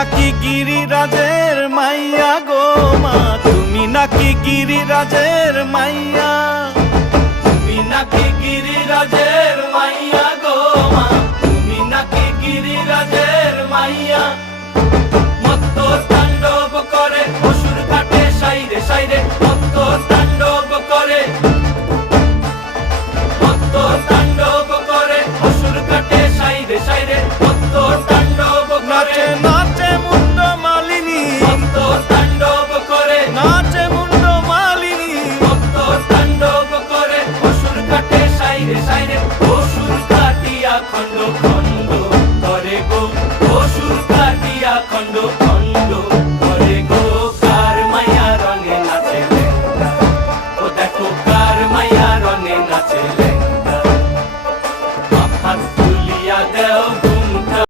নাকি গিরিরাজের মাইয়া গো মা, তুমি নাকি গিরিরাজের মাইয়া, তুমি নাকি গিরিরাজের মাইয়া গো মা, তুমি নাকি গিরিরাজের মাইয়া। মত্ত তাণ্ডব করে অসুর কাটে সাইরে সাইরে, মত্ত তাণ্ডব করে, মত্ত তাণ্ডব করে অসুর কাটে সাইরে সাইরে, মত্ত তাণ্ডব করে। নাচে মুন্ড মালিনী, মত্ত তাণ্ডব করে, নাচে মুন্ড মালিনী, মত্ত তাণ্ডব করে অসুর কাটে সাইরে সাইরে, অসুর কাটিয়া খণ্ড খণ্ড করে গো, অসুর কাটিয়া খণ্ড।